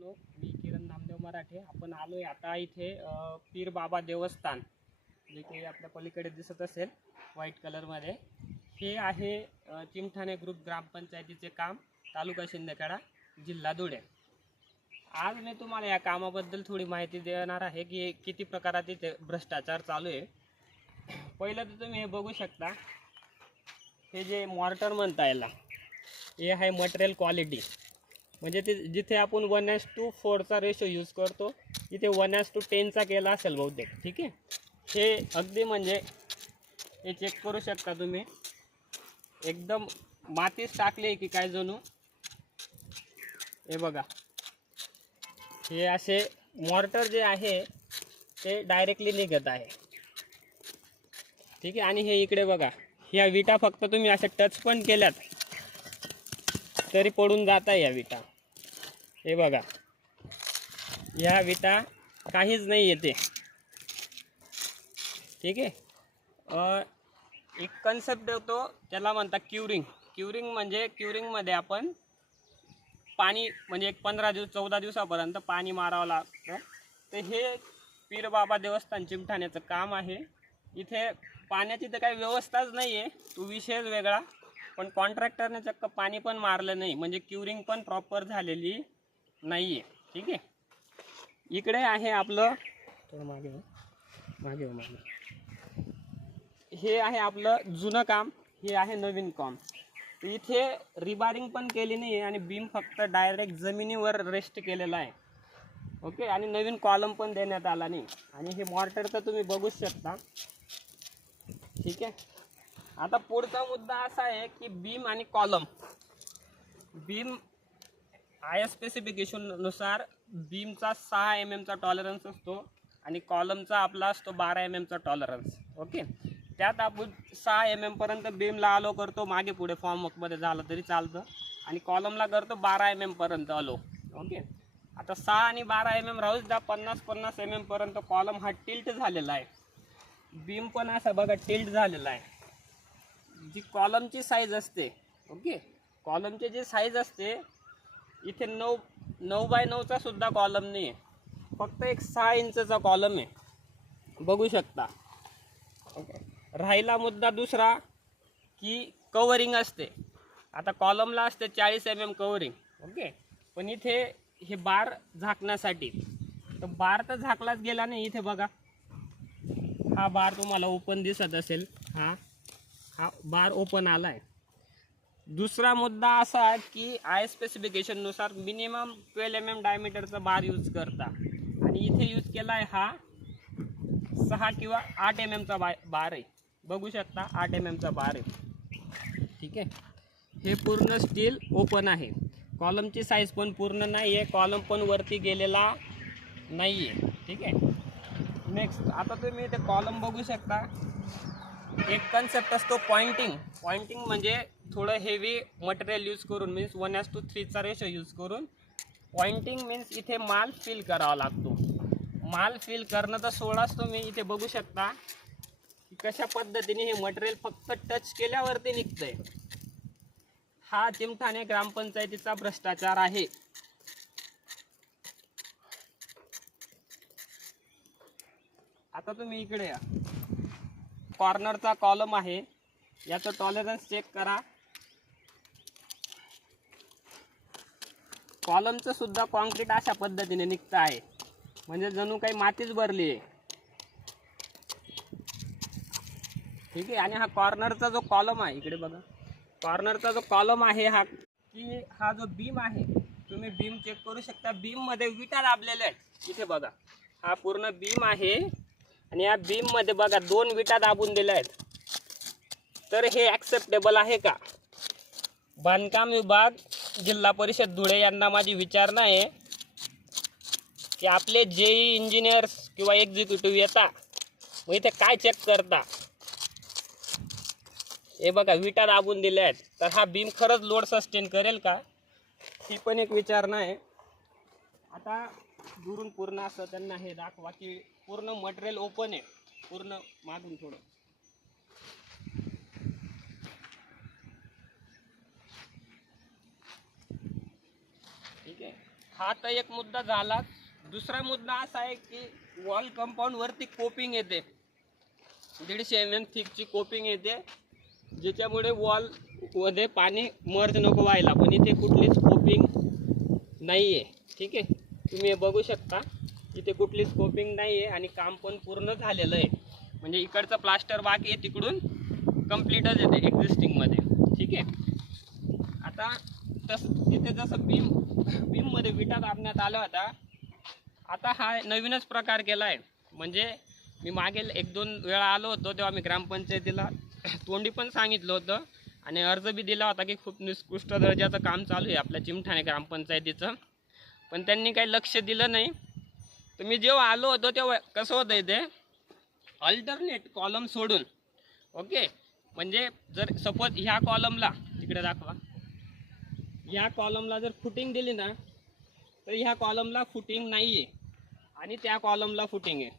No मी किरण नामदेव मराठे. आपण आलो आहे आता इथे पीर बाबा देवस्थान जे की आपल्या पलीकडे दिसत असेल व्हाईट कलरमध्ये हे आहे चिमठाणे ग्रुप ग्रामपंचायतीचे काम तालुका शिंदेखेडा जिल्हा धुळे. आज मी तुम्हाला या कामाबद्दल थोडी माहिती देणार आहे की किती प्रकारात इथे भ्रष्टाचार चालू आहे. पहिलं तर तुम्ही हे बघू शकता हे जे मॉर्टर म्हणता याला हे आहे मटेरियल क्वालिटी. म्हणजे ते जिथे आपण वन एस टू फोरचा रेशो यूज करतो तिथे वन एस टू टेनचा केला असेल बहुतेक ठीक आहे? हे अगदी म्हणजे हे चेक करू शकता तुम्ही. एकदम मातीच टाकली की काय जणू? हे बघा. हे असे मॉर्टर जे आहे ते डायरेक्टली निघत आहे. ठीक आहे? आणि हे इकडे बघा. ह्या विटा फक्त तुम्ही अशा टच पण केल्यात. तरी पडून जात आहे या विटा. हे बघा. ह्या विटा काहीच नाही येते. ठीक आहे? एक कन्सेप्ट होतो त्याला म्हणतात क्युरिंग क्युरिंग म्हणजे क्युरिंगमध्ये आपण पाणी म्हणजे एक पंधरा दिवस चौदा दिवसापर्यंत पाणी मारावं लागतं. तर हे पीरबाबा देवस्थान चिमठाण्याचं काम आहे. इथे पाण्याची तर काही व्यवस्थाच नाही आहे तो विषयच वेगळा. पण कॉन्ट्रॅक्टरने चक्क पाणी पण मारलं नाही. म्हणजे क्युरिंग पण प्रॉपर झालेली नाही आहे ठीक आहे? इकडे आहे आपलं मागे हो. मागे मागे हे आहे आपलं जुनं काम. हे आहे नवीन काम. इथे रिबारिंग पण केली नाही आहे आणि बीम फक्त डायरेक्ट जमिनीवर रेस्ट केलेला आहे. ओके? आणि नवीन कॉलम पण देण्यात आला नाही. आणि हे मॉर्टर तर तुम्ही बघूच शकता. ठीक आहे? आता पुढचा मुद्दा असा आहे की बीम आणि कॉलम. बीम आय एस स्पेसिफिकेशननुसार बीमचा सहा एम एमचा टॉलरन्स असतो आणि कॉलमचा आपला असतो बारा एम एमचा टॉलरन्स ओके त्यात आपण सहा एम एमपर्यंत बीमला अलो करतो. मागे पुढे फॉर्म वर्कमध्ये झालं तरी चालतं. आणि कॉलमला करतो बारा एम एमपर्यंत अलो ओके आता सहा आणि बारा एम एम राहूच द्या. पन्नास पन्नास एम एमपर्यंत कॉलम हा टिल्ट झालेला आहे. बीम पण असं बघा टिल्ट झालेला आहे. जी कॉलमची साईज असते ओके कॉलमचे जी साईज असते इथे नऊ नऊ बाय नऊचा सुद्धा कॉलम नाही आहे फक्त एक सहा इंचचा कॉलम आहे. बघू शकता. ओके राहिला मुद्दा दुसरा की कवरिंग असते. आता कॉलमला असते चाळीस एम एम कवरिंग ओके पण इथे हे बार झाकण्यासाठी तर बार तर झाकलाच गेला नाही इथे बघा. हा बार तुम्हाला ओपन दिसत असेल. हा. हा बार ओपन आला आहे दुसरा मुद्दा असा आहे की आय स्पेसिफिकेशननुसार मिनिमम ट्वेल्व एम एम डायमीटरचा बार यूज करता. आणि इथे यूज केला आहे हा सहा किंवा आठ एम एमचा बा बार आहे. बघू शकता आठ एम एमचा बार आहे. ठीक आहे? हे पूर्ण स्टील ओपन आहे. कॉलमची साईज पण पूर्ण नाही आहे कॉलम पण वरती गेलेला नाही आहे ठीक आहे? नेक्स्ट आता तुम्ही ते कॉलम बघू शकता. एक कन्सेप्ट असतो पॉइंटिंग पॉइंटिंग म्हणजे थोडं हेवी मटेरियल यूज करून मीन्स वन एस टू थ्रीचा रेशो यूज करून पॉइंटिंग मीन्स इथे माल फिल करावा लागतो. माल फिल करणं तर सोडाच तुम्ही इथे बघू शकता. कशा पद्धतीने हे मटेरियल फक्त टच केल्यावरती निघतंय. हा चिमठाणे ग्रामपंचायतीचा भ्रष्टाचार आहे. आता तुम्ही इकडे या. कॉर्नरचा कॉलम आहे. याचं टॉलरन्स चेक करा. कॉलमचं सुद्धा कॉन्क्रीट अशा पद्धतीने निघतं आहे. म्हणजे जणू काही मातीच भरली आहे. ठीक आहे? आणि हा कॉर्नरचा जो कॉलम आहे इकडे बघा. कॉर्नरचा जो कॉलम आहे हा की हा जो बीम आहे तुम्ही बीम चेक करू शकता. बीममध्ये विटा लाभलेल्या आहेत. इथे बघा. हा पूर्ण बीम आहे. आणि या बीममध्ये बघा दोन विटा दाबून दिल्या आहेत. तर हे ॲक्सेप्टेबल आहे का? बांधकाम विभाग जिल्हा परिषद धुळे यांना माझी विचारणा आहे की आपले जे इंजिनियर्स किंवा एक्झिक्युटिव्ह येता मग इथे काय चेक करता? हे बघा विटा दाबून दिल्या आहेत. तर हा बीम खरंच लोड सस्टेन करेल का? ही पण एक विचारणा आहे. आता दुरून पूर्ण असं त्यांना हे दाखवा की पूर्ण मटेरियल ओपन आहे. पूर्ण मागून थोडं. ठीक आहे. हा तर एक मुद्दा झाला दुसरा मुद्दा असा आहे की वॉल कंपाऊंड वरती कोपिंग येते. दीडशे एम एम थिकची कोपिंग येते. ज्याच्यामुळे वॉलमध्ये पाणी मर्ज नको व्हायला. पण इथे कुठलीच कोपिंग नाही आहे ठीक आहे? तुम्ही बघू शकता इथे कुठली स्कोपिंग नाही आहे आणि काम पण पूर्ण झालेलं आहे. म्हणजे इकडचं प्लास्टर बाकी आहे तिकडून कम्प्लीटच येते एक्झिस्टिंगमध्ये ठीक आहे? आता तसं तिथे जसं बीम बीममध्ये विटा दाबण्यात आला होता आता हा नवीनच प्रकार केला आहे म्हणजे मी मागील एक दोन वेळा आलो होतो तेव्हा मी ग्रामपंचायतीला तोंडी पण सांगितलं होतं आणि अर्ज बी दिला होता की खूप निकृष्ट दर्जाचं काम चालू आहे आपल्या चिमठाणे ग्रामपंचायतीचं. पण त्यांनी काही लक्ष दिलं नाही. तर मी जेव्हा आलो होतो तेव्हा कसं होतं इथे? अल्टरनेट कॉलम सोडून. ओके म्हणजे जर सपोज ह्या कॉलमला तिकडे दाखवा. ह्या कॉलमला जर फुटिंग दिली ना तर ह्या कॉलमला फुटिंग नाही आहे आणि त्या कॉलमला फुटिंग आहे.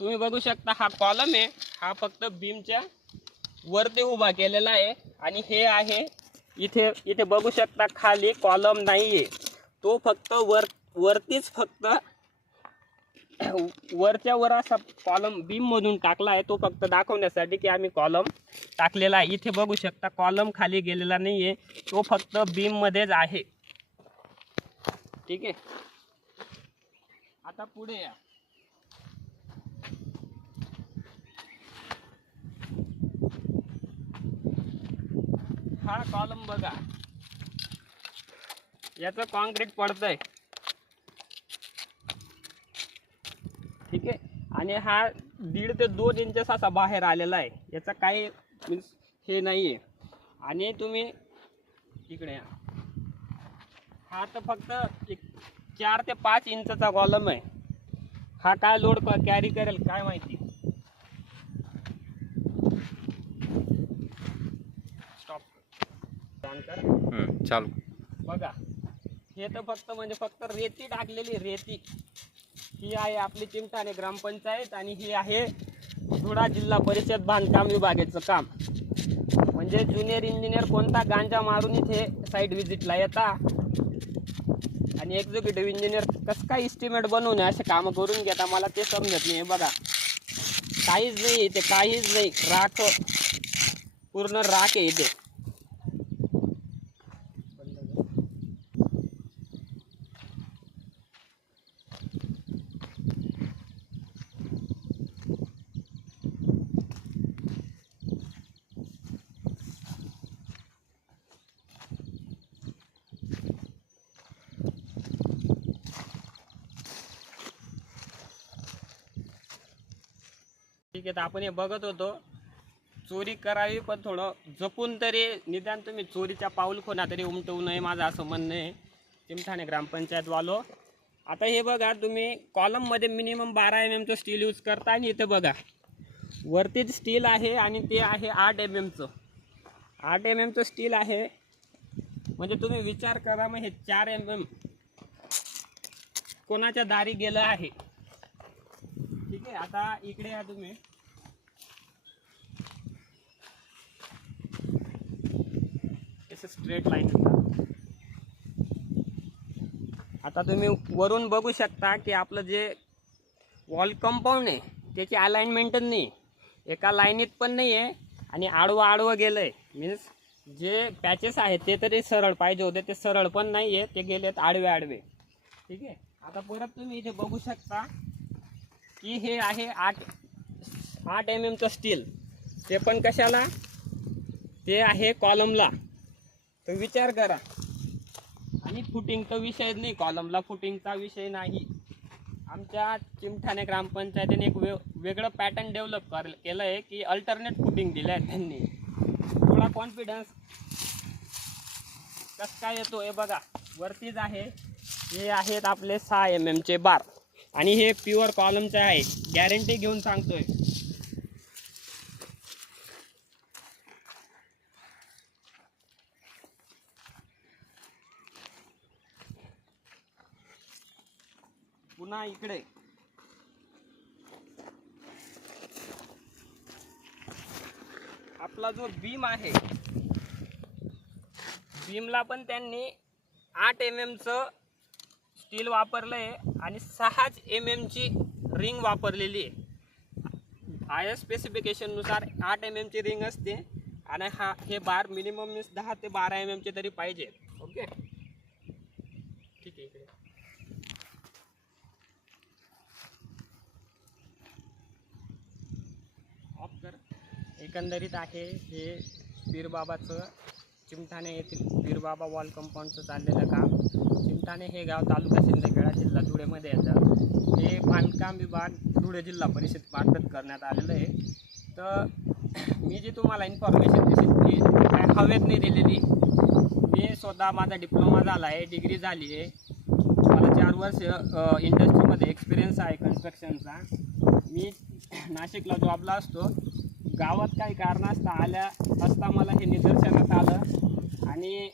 तुम्ही बघू शकता हा कॉलम आहे. हा फक्त बीमच्या वरती उभा केलेला आहे. आणि हे आहे इथे इथे बघू शकता खाली कॉलम नाही आहे तो फक्त वर वरतीच फक्त वरच्या वर असा कॉलम बीम मधून टाकला आहे. तो फक्त दाखवण्यासाठी की आम्ही कॉलम टाकलेला आहे. इथे बघू शकता कॉलम खाली गेलेला नाही आहे तो फक्त बीम मध्येच आहे. ठीक आहे? आता पुढे या. हा कॉलम बघा. याचं कॉन्क्रीट पडतंय. ठीक आहे? आणि हा दीड ते दोन इंचेस असा बाहेर आलेला आहे. याचा काही मीन्स हे नाही आहे आणि तुम्ही इकडे या. हा तर फक्त एक चार ते पाच इंचचा कॉलम आहे. हा काय लोड कॅरी करेल काय माहिती? स्टॉप चालू. बघा. हे तर फक्त म्हणजे फक्त रेती टाकलेली रेती. ही आहे आपली चिमठाणे ग्रामपंचायत आणि ही आहे धुळा जिल्हा परिषद बांधकाम विभागाचं काम. म्हणजे ज्युनियर इंजिनियर कोणता गांजा मारून इथे साईट व्हिजिटला येता? आणि एक्झिक्युटिव्ह इंजिनियर कसं काय इस्टिमेट बनवून असे कामं करून घेता? मला ते समजत नाही हे बघा. काहीच नाही इथे काहीच नाही. राख. पूर्ण राख आहे इथे. ठीक आहे तर आपण हे बघत होतो. चोरी करावी पण थोडं जपून तरी निदान तुम्ही चोरीच्या पाऊलखोना तरी उमटवू नये माझं असं म्हणणं आहे. चिमठाणे ग्रामपंचायत वालो आता हे बघा तुम्ही कॉलममध्ये मिनिमम बारा एम एमचं स्टील यूज करता आणि इथं बघा. वरतीच स्टील आहे आणि ते आहे आठ एम एमचं आठ एम एमचं स्टील आहे. म्हणजे तुम्ही विचार करा मग हे चार एम एम कोणाच्या दारी गेलं आहे? ठीक आहे आता इकडे या तुम्ही. स्ट्रेट लाईन आता तुम्ही वरून बघू शकता की आपलं जे वॉल कंपाऊंड आहे त्याची अलाइनमेंटच नाही. एका लाईनीत पण नाही आहे आणि आडवं आडवं गेलं आहे मीन्स जे पॅचेस आहेत ते तरी सरळ पाहिजे होते ते सरळ पण नाही आहे ते गेलेत आडवे आडवे. ठीक आहे? आता परत तुम्ही इथे बघू शकता की हे आहे आठ आठ एम एमचं स्टील ते पण कशाला? ते आहे कॉलमला तर विचार करा. आणि फुटिंगचा विषय नाही कॉलमला फुटिंगचा विषय नाही. आमच्या चिमठाणे ग्रामपंचायतीने एक वे वेगळं पॅटर्न डेव्हलप कर केलं आहे की अल्टरनेट फुटिंग दिलं आहे त्यांनी. थोडा कॉन्फिडन्स कसं काय येतो हे बघा. वरतीच आहे. हे आहेत आपले सहा एम एमचे बार. आणि हे प्युअर कॉलमचे आहे. गॅरंटी घेऊन सांगतोय. पुन्हा इकडे. आपला जो बीम आहे बीमला पण त्यांनी आठ एम एमचं स्टील वापरलं आहे आणि सहाच एम एमची रिंग वापरलेली आहे. आय एस स्पेसिफिकेशननुसार आठ एम एमची रिंग असते आणि हा हे बार मिनिमम मीन्स दहा ते बारा एम एमचे तरी पाहिजे ओके ठीक आहे इकडे तर एकंदरीत आहे हे पीरबाबाचं चिमठाणे येथील पीरबाबा वॉल कंपाऊंडचं चाललेलं काम. चिमठाणे हे गाव तालुका शिंदखेडा जिल्हा धुळेमध्ये येतं. हे बांधकाम विभाग धुळे जिल्हा परिषद मार्फत करण्यात आलेलं आहे. तर मी जी तुम्हाला इन्फॉर्मेशन दिली ती काय हवेत नाही दिलेली. मी स्वतः माझा डिप्लोमा झाला आहे डिग्री झाली आहे. मला चार वर्ष इंडस्ट्रीमध्ये एक्सपिरियन्स आहे कन्स्ट्रक्शनचा मी नाशिकला जॉबला असतो. गावात काही कारणास्ता आल्या असता मला हे निदर्शनात आलं. आणि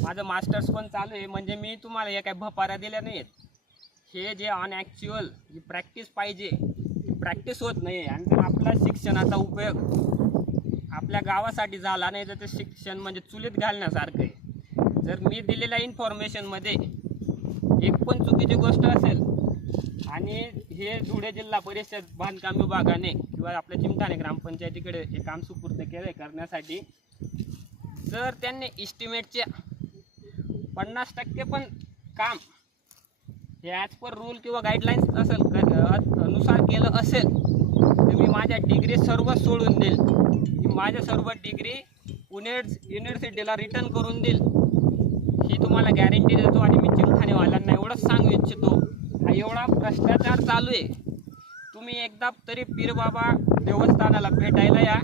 माझं मास्टर्स पण चालू आहे. म्हणजे मी तुम्हाला या काही भपाऱ्या दिल्या नाहीत हे जे ऑन ॲक्च्युअल जी प्रॅक्टिस पाहिजे ती प्रॅक्टिस होत नाही. आहे आणि जर आपला शिक्षणाचा उपयोग आपल्या गावासाठी झाला नाही तर ते शिक्षण म्हणजे चुलीत घालण्यासारखं आहे. जर मी दिलेल्या इन्फॉर्मेशनमध्ये एक पण चुकीची गोष्ट असेल आणि हे धुळे जिल्हा परिषद बांधकाम विभागाने किंवा आपल्या चिमठाणे ग्रामपंचायतीकडे हे काम सुपूर्द केले करण्यासाठी. जर त्यांनी इस्टिमेटचे पन्नास टक्के पण काम हे ॲज पर रूल किंवा गाईडलाईन्स असेल अनुसार नुसार केलं असेल तर मी माझ्या डिग्री सर्व सोडून देईल. माझ्या सर्व डिग्री पुणे युनिव्हर्सिटीला रिटर्न करून देईल. ही तुम्हाला गॅरंटी देतो आणि मी चिमठाणेवाल्यांना एवढंच सांगू इच्छितो. एवढा भ्रष्टाचार चालू आहे. तुम्ही एकदा तरी पीरबाबा देवस्थानाला भेटायला या.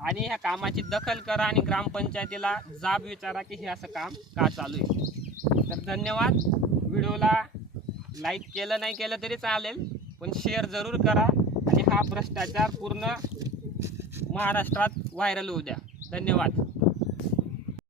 आणि ह्या कामाची दखल करा आणि ग्रामपंचायतीला जाब विचारा की हे असं काम का चालू आहे. तर धन्यवाद. व्हिडिओला लाईक केलं नाही केलं तरी चालेल पण शेअर जरूर करा आणि हा भ्रष्टाचार पूर्ण महाराष्ट्रात व्हायरल होऊ द्या. धन्यवाद.